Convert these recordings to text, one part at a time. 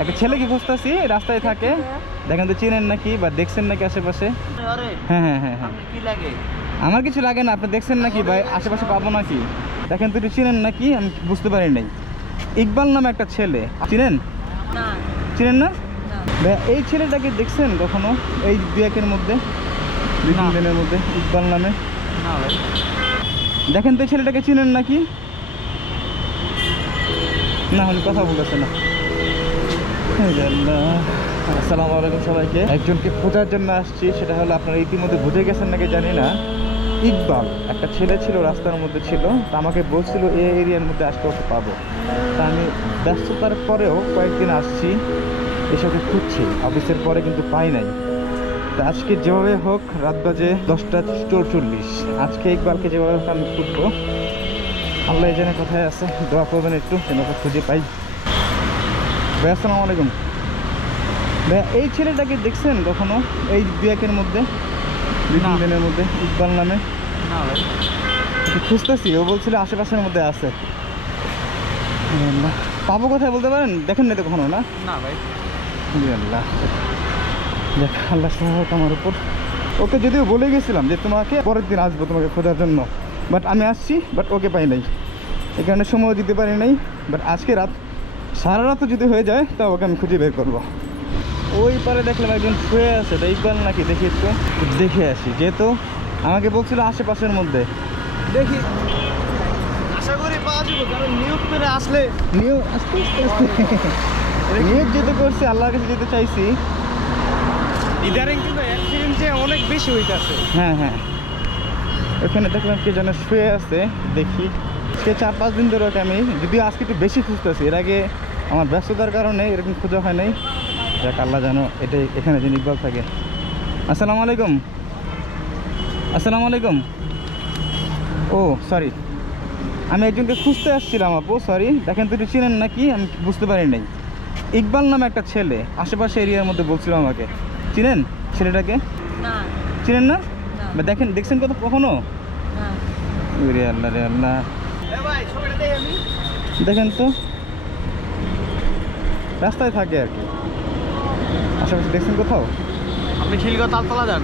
একটা ছেলেকে খুঁজতেছি রাস্তায় থাকে। দেখেন তো চিনেন নাকি বা দেখছেন নাকি আশেপাশে? হ্যাঁ হ্যাঁ হ্যাঁ হ্যাঁ। আপনি কি লাগে? আমার কিছু লাগে না আপনি দেখছেন নাকি ভাই আশেপাশে পাবো নাকি? দেখেন তো একটু চিনেন নাকি আমি বুঝতে পারি নাই। ইকবাল নামে একটা ছেলে। চিনেন? চিনেন না? না। ভাই এই ছেলেটাকে দেখছেন কখনো? এই দু একের মধ্যে? দুই তিন দিনের মধ্যে ইকবাল নামে? না দেখেন তো এই ছেলেটাকে চিনেন নাকি? না হলে কথা বলতেছে না। আসসালামু আলাইকুম সবাইকে। একজনকে খোঁজার জন্য আসছি, সেটা হলো আপনারা ইতিমধ্যে বুঝে গেছেন নাকি জানি না। ইকবাল, একটা ছেলে ছিল, রাস্তার মধ্যে ছিল। তা আমাকে বলছিল এই এরিয়ার মধ্যে আসতে ওকে পাবো। তা আমি ব্যস্ততার পরেও কয়েকদিন আসছি এসবকে খুঁজছি। অফিসের পরে কিন্তু পাই নাই। তা আজকে যেভাবে হোক, রাত বাজে দশটা চৌচল্লিশ। আজকে ইকবালকে যেভাবে হোক আমি খুঁজবো। আল্লাহ জানে কোথায় আছে। দোয়া করবেন একটু, যেন খুঁজে পাই। ভাই আসসালামু আলাইকুম। ভাই এই ছেলেটাকে দেখছেন কখনো? এই দু একের মধ্যে দিনের মধ্যে ইকবাল নামে? না ভাই। খুঁজতেছি ও বলছিল আশেপাশের মধ্যে আছে। পাবো কোথায় বলতে পারেন? দেখেন না তো কখনো না? না ভাই। আল্লাহ। দেখ আল্লাহ সহায়তা আমার উপর। ওকে যদিও বলে গেছিলাম যে তোমাকে পরের দিন আসব তোমাকে খোঁজার জন্য। বাট আমি আসছি বাট ওকে পাই নাই। এই কারণে সময় দিতে পারি নাই বাট আজকে রাত সারা রাত যদি হয়ে যায় তা ওকে আমি খুঁজে বের করব। ওই পারে দেখলাম একজন শুয়ে আছে তা ইকবাল নাকি? দেখি একটু। দেখে আসি যেহেতু আমাকে বলছিল আশেপাশের মধ্যে। দেখি। আশা করি পাওয়া যাবে কারণ নিয়োগ করে আসলে নিউ আস্তে আস্তে আস্তে। নিয়োগ যেতে করছি আল্লাহর কাছে যেতে চাইছি। ইদারিং কিন্তু অ্যাক্সিডেন্ট যে অনেক বেশি হইতাছে। হ্যাঁ হ্যাঁ। ওখানে দেখলাম কে যেন শুয়ে আছে দেখি। সে চার পাঁচ দিন ধরে ওকে আমি যদিও আজকে একটু বেশি খুঁজতেছি এর আগে আমার ব্যস্ততার কারণে এরকম খোঁজা হয় নাই। যাক আল্লাহ জানো এটাই এখানে যিনি ইকবাল থাকে। আসসালামু আলাইকুম। আসসালামু আলাইকুম। ও সরি আমি একজনকে খুঁজতে আসছিলাম আপু সরি দেখেন তো একটু চিনেন নাকি? আমি বুঝতে পারি নাই। ইকবাল নামে একটা ছেলে আশেপাশে এরিয়ার মধ্যে বলছিল আমাকে। চিনেন ছেলেটাকে? চিনেন না? দেখেন দেখছেন কত কখনো? রে আল্লাহ রে আল্লাহ। দেখেন তো। রাস্তায় থাকে আর কি। আশেপাশে দেখছেন কোথাও? আপনি খিলগাঁও তালতলা যান।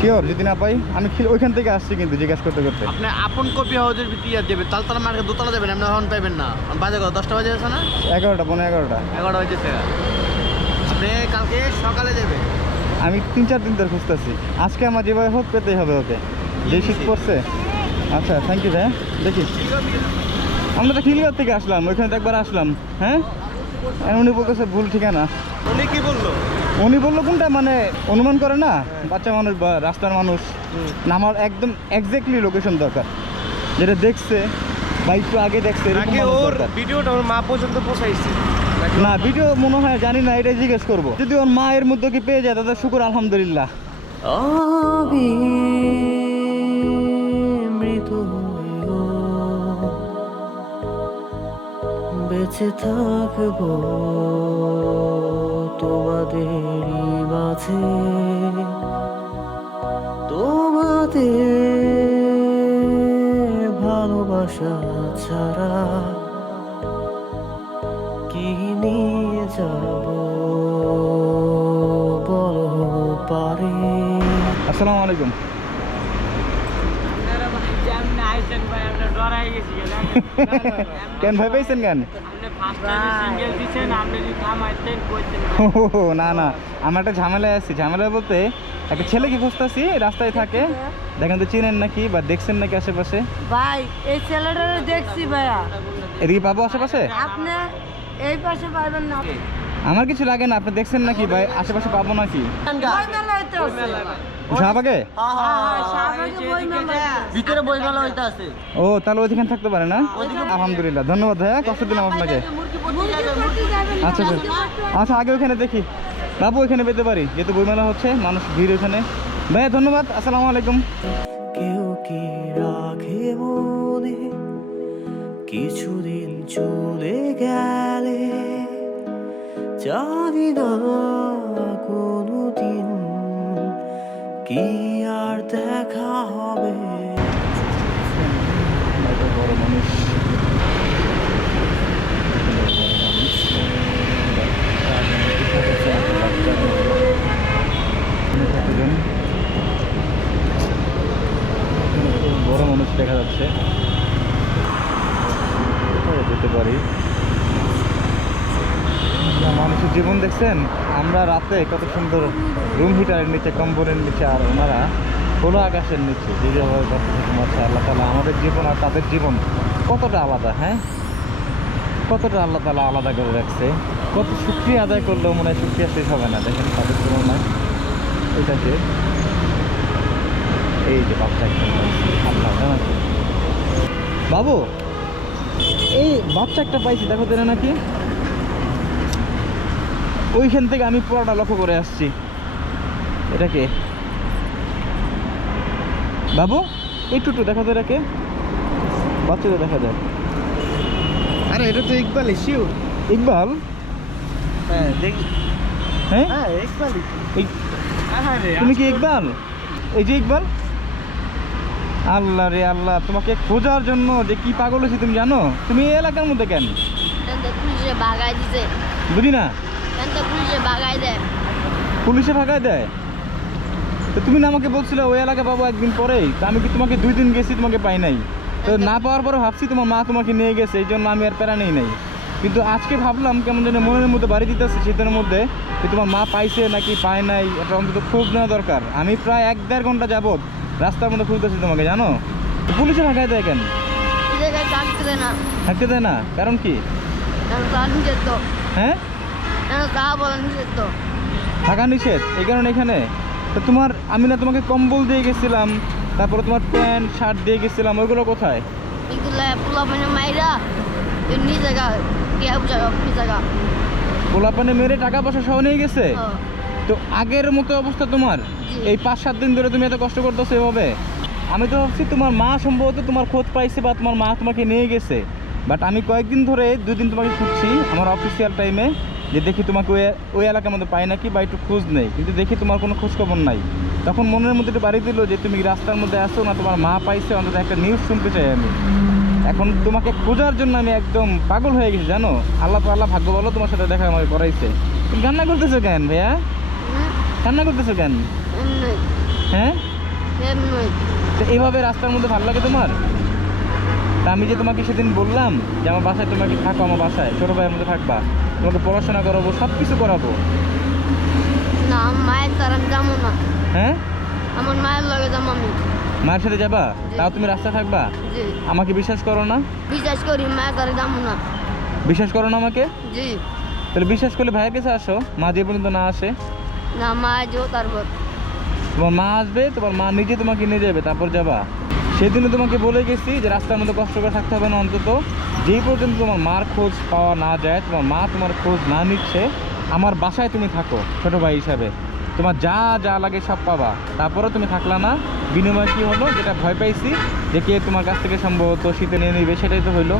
শিওর যদি না পাই আমি খিল- ওইখান থেকে আসছি কিন্তু জিজ্ঞাসা করতে করতে। আপনি আপন কপি হাউজের ভিতরে যাবে তালতলা মার্কেট দোতলা যাবেন আপনি হন পাইবেন না। বাজে কত দশটা বাজে আছে না? এগারোটা পনেরো এগারোটা। এগারোটা বাজে আপনি কালকে সকালে যাবে। আমি তিন চার দিন ধরে খুঁজতেছি। আজকে আমার যেভাবে হোক পেতেই হবে ওকে। যে শীত পড়ছে। আচ্ছা থ্যাংক ইউ ভাইয়া। দেখি। আমরা তো খিলগাঁও থেকে আসলাম ওইখানে তো একবার আসলাম হ্যাঁ? উনি বলতেছে ভুল ঠিকানা। উনি কি বলল? উনি বলল কোনটা? মানে অনুমান করে না? বাচ্চা মানুষ বা রাস্তার মানুষ। একদম এক্স্যাক্টলি লোকেশন দরকার। যেটা দেখছে বা একটু আগে দেখছে নাকি ওর ভিডিওটা ওর মা পর্যন্ত পৌঁছাইছে। না ভিডিও মনে হয় জানি না এটাই জিজ্ঞেস করব। যদি ওর মায়ের মধ্যে কি পেয়ে যায় তাদের শুকুর আলহামদুলিল্লাহ। বেঁচে থাকব তোমাদেরই মাঝে। তোমাদের ভালোবাসা ছাড়া কি নিয়ে যাব বলো পারে। আসসালামু আলাইকুম। কেন ভয় পাইছেন কেন ও না। না আমার একটা ঝামেলায় আছি। ঝামেলা বলতে একটা ছেলেকে খুঁজতেছি রাস্তায় থাকে। দেখেন তো চিনেন নাকি বা দেখছেন নাকি আশেপাশে? ভাই এই ছেলেটারে দেখছি ভাইয়া। এদিকে পাবো আশেপাশে? আপনি এই পাশে পাইবেন না। আমার কিছু লাগে না আপনি দেখছেন নাকি ভাই? আশেপাশে পাবো নাকি? শাহবাগে? হ্যাঁ, মেলা হইতে ভিতরে বই মেলা হইতে আছে। ও তাহলে ওইখানে থাকতে পারে না? আলহামদুলিল্লাহ ধন্যবাদ ভাইয়া কষ্ট দিলাম আপনাকে। আচ্ছা আচ্ছা আচ্ছা আগে ওখানে দেখি। বাবু ওইখানে পেতে পারি যেহেতু বইমেলা হচ্ছে মানুষ ভিড় ওখানে ভাইয়া ধন্যবাদ আসসালামু আলাইকুম। কেউ কি রাখে মনে? কিছুদিন চলে গেলে জানি না। কি আর দেখা হবে? বড় মানুষ বড় মানুষ দেখা যাচ্ছে। জীবন দেখছেন? আমরা রাতে কত সুন্দর রুম হিটারের নিচে, কম্বলের নিচে, আর ওনারা খোলা আকাশের নিচে। যেভাবে মারছে আল্লাহ তালা আমাদের জীবন আর তাদের জীবন কতটা আলাদা হ্যাঁ? কতটা আল্লাহ তালা আলাদা করে রাখছে। কত শুক্রিয়া আদায় করলেও মনে হয় শুক্রিয়া শেষ হবে না। দেখেন তাদের তুলনায় এটাকে এই যে বাচ্চা। আল্লাহ জানাতে বাবু, এই বাচ্চা একটা পাইছি, দেখো তো এটা নাকি। ওইখান থেকে আমি পুরোটা লক্ষ্য করে আসছি। এটাকে বাবু এই টুটু দেখো তো এটাকে? বাচ্চাদের দেখা যায়। আরে এটা তো ইকবাল শিউ ইকবাল? হ্যাঁ দেখি হ্যাঁ? হ্যাঁ রে তুমি কি ইকবাল? এই যে ইকবাল? আল্লাহ রে আল্লাহ তোমাকে খোঁজার জন্য যে কি পাগল হয়েছি তুমি জানো? তুমি এই এলাকার মধ্যে কেন? বুঝি না? পুলিশে বাগাই দেয়। পুলিশে ভাগায় দেয়? তো তুমি না আমাকে বলছিলে ওই এলাকা পাবো একদিন পরেই তো আমি কি তোমাকে দুই দিন গেছি তোমাকে পাই নাই? তো না পাওয়ার পরে ভাবছি তোমার মা তোমাকে নিয়ে গেছে এই জন্য আমি আর প্যারা নেই নাই। কিন্তু আজকে ভাবলাম কেমন যেন মনের মধ্যে বাড়ি দিতেছে শীতের মধ্যে যে তোমার মা পাইছে নাকি পায় নাই এটা অন্তত খোঁজ নেওয়া দরকার। আমি প্রায় এক দেড় ঘণ্টা যাবত রাস্তার মধ্যে খুঁজতেছি তোমাকে জানো? তো পুলিশে ভাগায় দেয় কেন? থাকতে দেয় না। কারণ কি? হ্যাঁ? কেন বলা নিষেধ তো। থাকা নিষেধ? এই কারণে এখানে? তো তোমার আমি না তোমাকে কম্বল দিয়ে গেছিলাম তারপরে তোমার প্যান্ট শার্ট দিয়ে গেছিলাম ওইগুলো কোথায়? এগুলো পোলা মাইরা এমনি জায়গা টিয়া জায়গা জায়গা। গোলাপানে মেরে টাকা পয়সা সহ নিয়ে গেছে? তো আগের মতো অবস্থা তোমার? এই পাঁচ সাত দিন ধরে তুমি এত কষ্ট করতেছো এভাবে? আমি তো ভাবছি তোমার মা সম্ভবত তোমার খোঁজ পাইছে বা তোমার মা তোমাকে নিয়ে গেছে। বাট আমি কয়েকদিন ধরে দুই দিন তোমাকে খুঁজছি আমার অফিসিয়াল টাইমে যে দেখি তোমাকে ওই ওই এলাকার মধ্যে পাই নাকি বা একটু খোঁজ নেই। কিন্তু দেখি তোমার কোনো খোঁজখবর নাই। তখন মনের মধ্যে একটু বাড়ি দিল যে তুমি রাস্তার মধ্যে আসো না তোমার মা পাইছে? অন্তত একটা নিউজ শুনতে চাই আমি। এখন তোমাকে খোঁজার জন্য আমি একদম পাগল হয়ে গেছি, জানো? আল্লাহ আল্লাহ ভাগ্য বলো তোমার সাথে দেখা আমাকে করাইছে। তুমি কান্না করতেছো কেন ভাইয়া? কান্না করতেছো কেন? হ্যাঁ? তো এইভাবে রাস্তার মধ্যে ভালো লাগে তোমার? তা আমি যে তোমাকে সেদিন বললাম যে আমার বাসায় তোমাকে থাকো, আমার বাসায়, ছোটো ভাইয়ের মধ্যে থাকবা। তোমাকে পড়াশোনা করাবো সব কিছু করাবো? না মায়ের তার যাব না। হ্যাঁ? আমার মায়ের লগে যাব আমি। মায়ের সাথে যাবা? তাও তুমি রাস্তায় থাকবা? আমাকে বিশ্বাস করো না? বিশ্বাস করি মায়ের তারে যাব না। বিশ্বাস করো না আমাকে? জি। তাহলে বিশ্বাস করলে ভাইয়ের কাছে আসো মা যে পর্যন্ত না আসে। না মা যাও তারপর তোমার মা আসবে তোমার মা নিজে তোমাকে নিয়ে যাবে তারপর যাবা। সেদিনে তোমাকে বলে গেছি যে রাস্তার মধ্যে কষ্ট করে থাকতে হবে না অন্তত যেই পর্যন্ত তোমার মার খোঁজ পাওয়া না যায় তোমার মা তোমার খোঁজ না নিচ্ছে আমার বাসায় তুমি থাকো ছোট ভাই হিসাবে। তোমার যা যা লাগে সব পাবা। তারপরে তুমি থাকলা না। বিনিময় কী হলো? যেটা ভয় পাইছি যে কে তোমার কাছ থেকে সম্ভবত শীতে নিয়ে নিবে সেটাই তো হইল।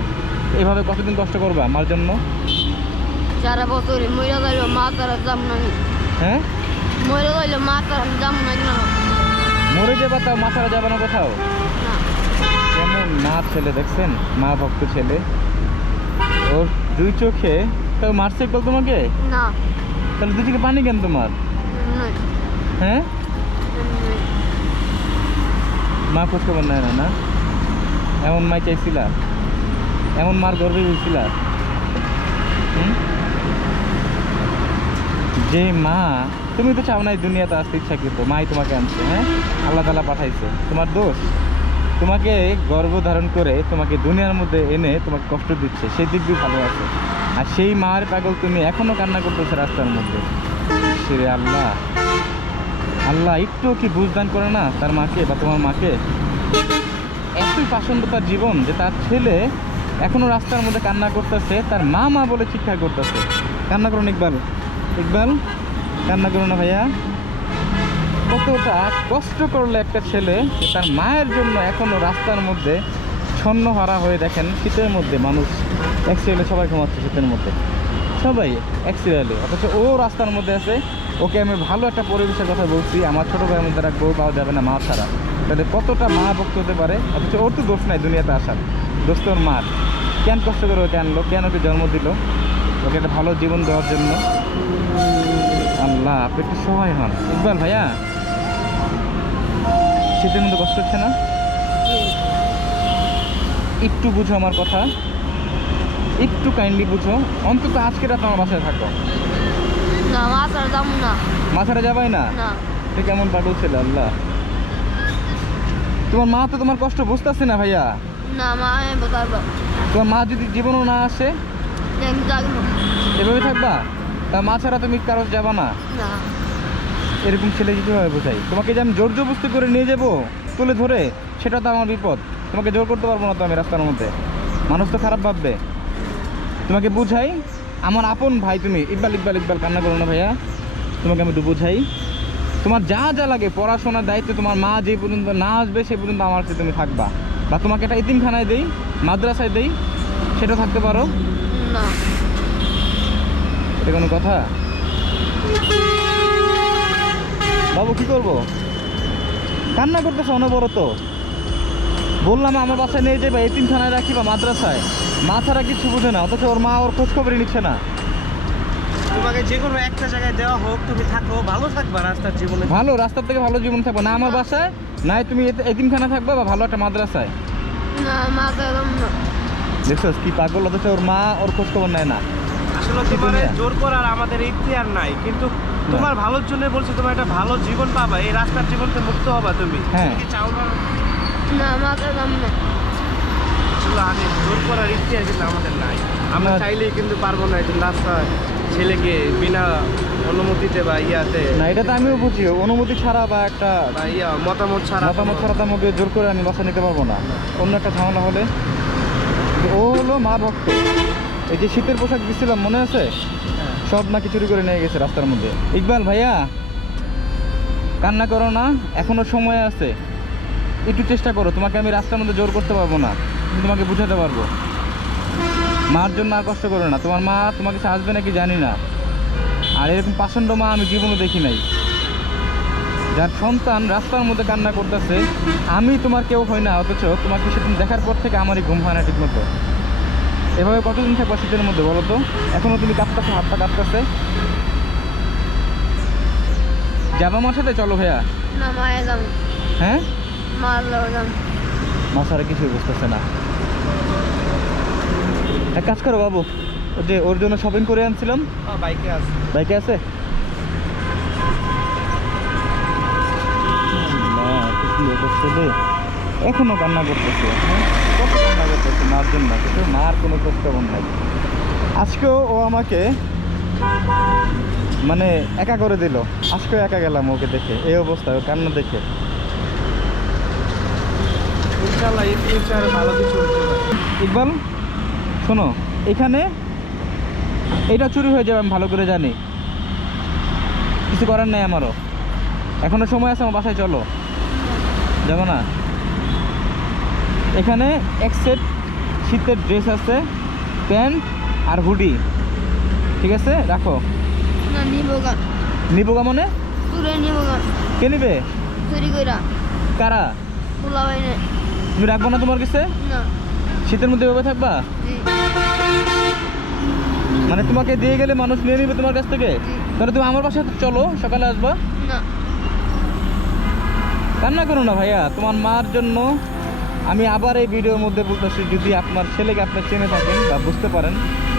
এভাবে কতদিন কষ্ট করবা আমার জন্য? সারা বছরে মা তারা হ্যাঁ? যাইলে মা তারা না। মরে যাবা তাও মাথারা যাবে না কোথাও? মা ছেলে দেখছেন? মা ভক্ত ছেলে। ওর দুই চোখে তাও মারছে কল তোমাকে? না। তাহলে দুই চোখে পানি কেন তোমার? হ্যাঁ? মা খোঁজ খবর নেয় না না? এমন মাই চাইছিলা। এমন মার গর্বে হয়েছিলা যে মা তুমি তো চাও নাই দুনিয়াতে আসতে ইচ্ছাকৃত মাই তোমাকে আনছে হ্যাঁ? আল্লাহ তালা পাঠাইছে। তোমার দোষ? তোমাকে গর্ভ ধারণ করে তোমাকে দুনিয়ার মধ্যে এনে তোমাকে কষ্ট দিচ্ছে। সেই দিক দিয়ে ভালো আছে। আর সেই মার পাগল তুমি এখনও কান্না করতেছো রাস্তার মধ্যে। সেরে আল্লাহ। আল্লাহ, একটু কি বুঝদান করে না তার মাকে বা তোমার মাকে? এতই পাষণ্ড তার জীবন যে তার ছেলে এখনও রাস্তার মধ্যে কান্না করতেছে, তার মা মা বলে চিৎকার করতেছে। কান্না করুন ইকবাল। ইকবাল, কান্না করুন না ভাইয়া। কতটা কষ্ট করলে একটা ছেলে তার মায়ের জন্য এখনও রাস্তার মধ্যে ছন্ন হারা হয়ে দেখেন শীতের মধ্যে মানুষ। সিরিয়ালে সবাই ঘুমাচ্ছে শীতের মধ্যে। সবাই সিরিয়ালে অথচ ও রাস্তার মধ্যে আছে। ওকে আমি ভালো একটা পরিবেশের কথা বলছি। আমার ছোটো ভাইয়ের মধ্যে রাখব পাওয়া যাবে না মা ছাড়া। তাহলে কতটা মা ভক্ত হতে পারে? অথচ ওর তো দোষ নাই দুনিয়াতে আসার। দোষ তো ওর মার। কেন কষ্ট করে ওকে আনলো? কেন ওকে জন্ম দিল? ওকে একটা ভালো জীবন দেওয়ার জন্য। আল্লাহ, আপনি একটু সহায় হন। ইকবাল ভাইয়া শীতের মধ্যে কষ্ট হচ্ছে না? একটু বুঝো আমার কথা। একটু কাইন্ডলি বুঝো। অন্তত আজকে রাত আমার বাসায় থাকো। না দাম না। মাথাটা যাবাই না? এটা কেমন পাগল ছিল আল্লাহ। তোমার মা তো তোমার কষ্ট বুঝতেছে না ভাইয়া? না মা তোমার মা যদি জীবনও না আসে এভাবে থাকবা? তা মা ছাড়া তুমি কারও যাবা না? না। এরকম ছেলে কীভাবে বোঝাই তোমাকে যে আমি জোর জবস্তি করে নিয়ে যাব তুলে ধরে সেটা তো আমার বিপদ। তোমাকে জোর করতে পারব না তো আমি রাস্তার মধ্যে। মানুষ তো খারাপ ভাববে। তোমাকে বুঝাই আমার আপন ভাই তুমি ইকবাল ইকবাল ইকবাল কান্না করো না ভাইয়া। তোমাকে আমি বুঝাই। তোমার যা যা লাগে পড়াশোনার দায়িত্ব তোমার মা যে পর্যন্ত না আসবে সে পর্যন্ত আমার সাথে তুমি থাকবা। বা তোমাকে একটা ইতিমখানায় দেই মাদ্রাসায় দেই সেটা থাকতে পারো। না। এটা কোনো কথা? বাবু কি করব? কান্না করতেছে অনবরত। বললাম আমার বাসায় নিয়ে যাবে এতিম থানায় রাখি বা মাদ্রাসায়। মা ছাড়া কিছু বুঝে না অথচ ওর মা ওর খোঁজ খবরই নিচ্ছে না। তোমাকে যে কোনো একটা জায়গায় দেওয়া হোক তুমি থাকো ভালো থাকবা রাস্তার জীবনে। ভালো রাস্তার থেকে ভালো জীবন থাকব। না আমার বাসায় নাই তুমি এতে- এতিমখানা থাকবে বা ভালো একটা মাদ্রাসায়। না মাথার দাম না। দেখছোস কি পাগল অথচ ওর মা ওর খোঁজ খবর নেয় না। আসলে তোমার? জোর করার আমাদের ইতিহার নাই কিন্তু তোমার ভালোর জন্য বলছি তোমার একটা ভালো জীবন পাবা এই রাস্তার জীবন থেকে মুক্ত হবা তুমি। হ্যাঁ। কি চাও না? না মাথার দাম না আসলে জোর করার ইতিহাস কিন্তু আমাদের নাই। আমরা। চাইলেই কিন্তু পারব না এই রাস্তায় ছেলেকে বিনা অনুমতিতে বা ইয়াতে না এটা তো আমিও বুঝি অনুমতি ছাড়া বা একটা ইয়া মতামত ছাড়া মতামত ছাড়া তো আমাকে জোর করে আমি বাসা নিতে পারব না। অন্য একটা ঝামেলা হলে। ও হলো মা ভক্ত। এই যে শীতের পোশাক দিছিলাম মনে আছে? সব নাকি চুরি করে নিয়ে গেছে রাস্তার মধ্যে। ইকবাল ভাইয়া, কান্না করো না, এখনও সময় আছে। একটু চেষ্টা করো, তোমাকে আমি রাস্তার মধ্যে জোর করতে পারব না, কিন্তু তোমাকে বুঝাতে পারব। মার জন্য আর কষ্ট করো না, তোমার মা তোমাকে কাছে আসবে নাকি জানি না। আর এরকম পাষণ্ড মা আমি জীবনে দেখি নাই। যার সন্তান রাস্তার মধ্যে কান্না করতেছে, আমি তোমার কেউ হই না, অথচ তোমাকে সেদিন দেখার পর থেকে আমারই ঘুম হয় না ঠিক মতো এভাবে কতদিন থাকবা শীতের মধ্যে বলো তো? এখনও তুমি কাঁপতেছো হাতটা কাঁপতেছে। যাবা আমার সাথে? চলো ভাইয়া। না হ্যাঁ? মার দাম মা ছাড়া কিছুই বুঝতেছে না। এক কাজ করো বাবু ওই যে ওর জন্য শপিং করে আনছিলাম। বাইকে আছে। বাইকে আছে? আল্লাহ, কি সুন্দর করছে রে। এখনও কান্না করতেছে? কত কান্না করতেছে মার জন্য কিন্তু মার কোনো খোঁজখবর নাই। আজকেও ও আমাকে মানে একা করে দিল। আজকেও একা গেলাম ওকে দেখে। এই অবস্থায় ও কান্না দেখে। ইকবাল, শোনো, এখানে এটা চুরি হয়ে যাবে, আমি ভালো করে জানি। কিছু করার নেই আমারও। এখনও সময় আছে, আমার বাসায় চলো। যাব না? এখানে এক সেট শীতের ড্রেস আছে প্যান্ট আর হুডি। ঠিক আছে? রাখো। না নিবো মনে? কে নিবে? কারা? তুমি রাখব না তোমার কাছে? শীতের মধ্যে এভাবে থাকবা? মানে তোমাকে দিয়ে গেলে মানুষ নিয়ে নিবে তোমার কাছ থেকে? তাহলে তুমি আমার বাসায় চলো সকালে আসবা। না। কান্না করো না ভাইয়া তোমার মার জন্য আমি আবার এই ভিডিওর মধ্যে বলতেছি, যদি আপনার ছেলেকে আপনি চেনে থাকেন বা বুঝতে পারেন,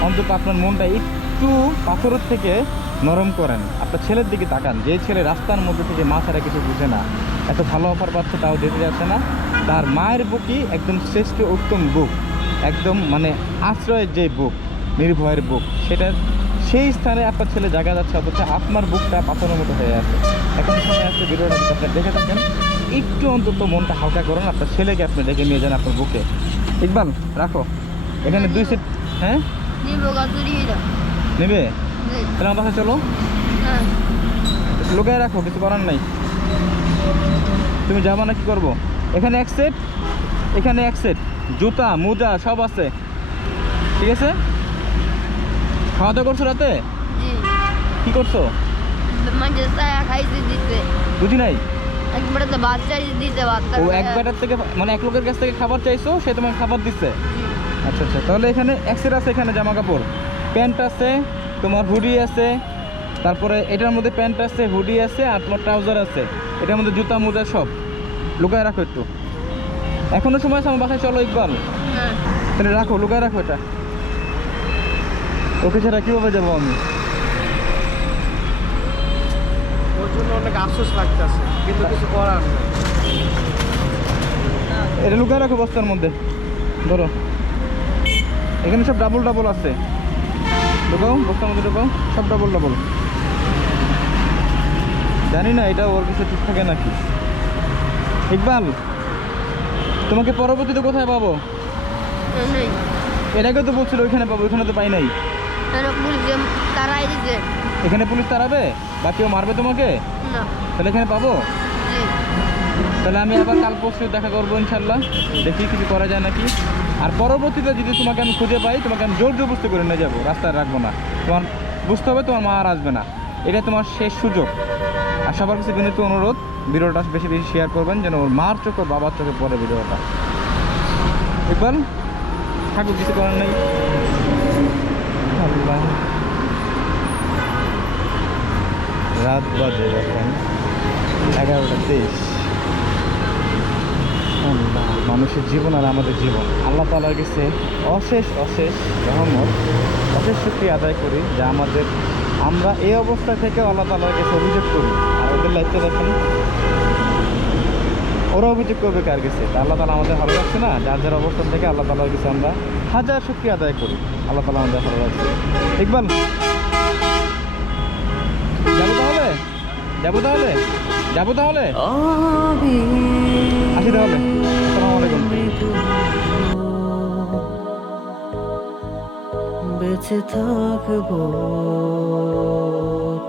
অন্তত আপনার মনটা একটু পাথরের থেকে নরম করেন। আপনার ছেলের দিকে তাকান। যে ছেলে রাস্তার মধ্যে থেকে মা ছাড়া কিছু বুঝে না, এত ভালো অফার পাচ্ছে, তাও দিতে যাচ্ছে না। তার মায়ের বুকই একদম শ্রেষ্ঠ উত্তম বুক। একদম মানে আশ্রয়ের যে বুক, নির্ভয়ের বুক, সেটা সেই স্থানে আপনার ছেলে জায়গা যাচ্ছে, অথচ আপনার বুকটা পাথরের মতো হয়ে আছে। এখন সময় আছে, ভিডিওটা আপনার দেখে থাকেন একটু অন্তত মনটা হালকা করুন আপনার ছেলেকে আপনি ডেকে নিয়ে যান আপনার বুকে। ইকবাল রাখো। এখানে দুই সেট হ্যাঁ? নিবো তাহলে আমার বাসায় চলো। না লুকায় রাখো কিছু করার নাই। তুমি যাবা না কি করব? এখানে এক সেট এখানে এক সেট। জুতা মোজা সব আছে। ঠিক আছে? খাওয়া দাওয়া করছ রাতে? কি করছ? বুঝি নাই? দিতে ও এক থেকে মানে এক লোকের কাছ থেকে খাবার চাইছো সে তোমাকে খাবার দিচ্ছে আচ্ছা আচ্ছা তাহলে এখানে আছে এখানে জামা কাপড় প্যান্ট আছে তোমার হুডি আছে তারপরে এটার মধ্যে প্যান্ট আছে হুডি আছে আর তোমার ট্রাউজার আছে। এটার মধ্যে জুতা মোজা সব। লুকায় রাখো একটু। এখনও সময় আছে আমার বাসায় চলো ইকবাল। তাহলে রাখো লুকায় রাখো এটা। ওকে ছাড়া কীভাবে যাব আমি? ওর জন্য অনেক আফসোস লাগতেছে। কিন্তু কিছু করার নেই এটা লুকায় রাখো বস্তার মধ্যে। ধরো। এখানে সব ডাবল ডাবল আছে। ঢুকাও বস্তার মধ্যে ঢুকাও সব ডাবল ডাবল জানি না এটা ওর কিছু ঠিক থাকে নাকি। ইকবাল তোমাকে পরবর্তীতে কোথায় পাবো? নেই এর আগে তো বলছিল ওইখানে পাবো ওইখানে তো পাই নাই। এখানে পুলিশ তাড়াবে? বা কেউ মারবে তোমাকে? তাহলে এখানে পাবো? তাহলে আমি আবার কাল পরশু দেখা করব ইনশাল্লাহ দেখি কিছু করা যায় নাকি। আর পরবর্তীতে যদি তোমাকে আমি খুঁজে পাই তোমাকে আমি জোর জবরদস্তি করে নিয়ে যাব। রাস্তায় রাখব না। তোমার বুঝতে হবে তোমার মা আর আসবে না। এটা তোমার শেষ সুযোগ। আর সবার কাছে বিনীত অনুরোধ ভিডিওটা বেশি বেশি শেয়ার করবেন যেন ওর মার চোখ ওর বাবার চোখে পড়ে ভিডিওটা। ইকবাল থাকুক কিছু করার নেই। আল্লাহ। রাত বাজে এখন এগারোটা তেইশ। মানুষের জীবন আর আমাদের জীবন। আল্লাহ তালার কাছে অশেষ অশেষ রহমত, অশেষ শক্তি আদায় করি যা আমাদের, আমরা এই অবস্থা থেকে আল্লাহ তালার কাছে অভিযোগ করি। আর ওদের লাইফটা দেখেন। ওরা অভিযোগ করবে কার কাছে আল্লাহ তালা আমাদের ভালো লাগছে না। যার যার অবস্থান থেকে আল্লাহ তালার কাছে আমরা হাজার শক্তি আদায় করি। আল্লাহ তালা আমাদের ভালো লাগছে ইকবাল যাব তাহলে যাব তাহলে? যাব তাহলে? আসি তাহলে। বেঁচে থাকব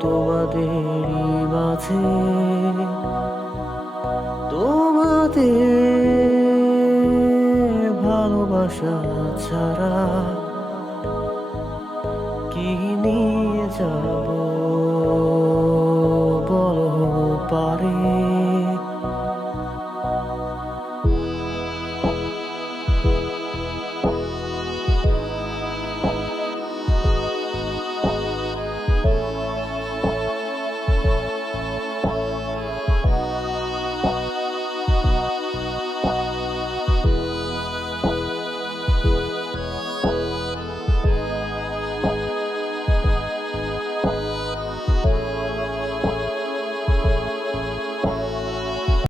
তোমাদেরই মাঝে। তোমাদের ভালোবাসা ছাড়া কি নিয়ে যাব?